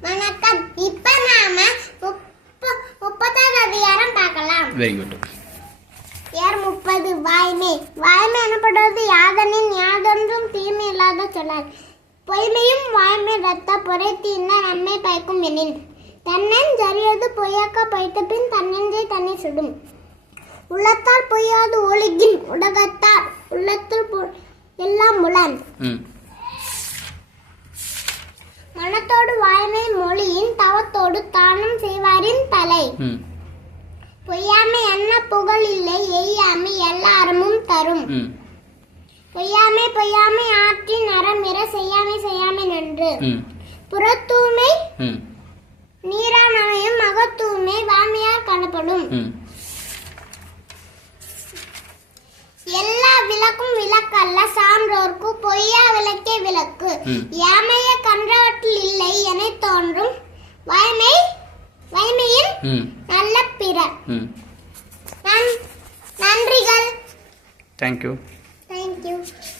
வணக்கம். இப்ப நாம முப்ப- முப்பதாவது அதிகாரம் பார்க்கலாம். வெரி குட் ஏர் முப்பது? வாய்மை. வாய்மை எனப்படுவது யாதனின் யாதொன்றும் தீமை இல்லாத சொல்லார் பொய்மையும் வாய்மை ரத்த பொறை தீர்ந்த நன்மை பயக்கும் எனின் தன்னன் ஜரியது பொய்யாக்க பைத்த பின் தன்னெஞ்சை தன்னை சுடும். உள்ளத்தால் பொய்யாது ஒழுகின் உலகத்தார். உள்ளத்தில் எல்லாம் முலன். ம். மனத்தோடு வாய்மை மொழியின் தவத்தோடு தானம் செய்வாரின் தலை. பொய்யாமை என்ன புகழ் இல்லை எய்யாமை எல்லாரமும் தரும். பொய்யாமை பொய்யாமை ஆற்றி நரமிற செய்யாமை செய்யாமை நன்று. ம். புறத்தூய்மை ம். நீரானமையும் அகத்தூய்மை வாமையார் காணப்படும் எல்லா விளக்கும் விளக்கல்ல சான்றோர்க்கு பொய்யா விளக்கே விளக்கு. ம். நல்ல பிற. நன்றிகள். Thank you thank you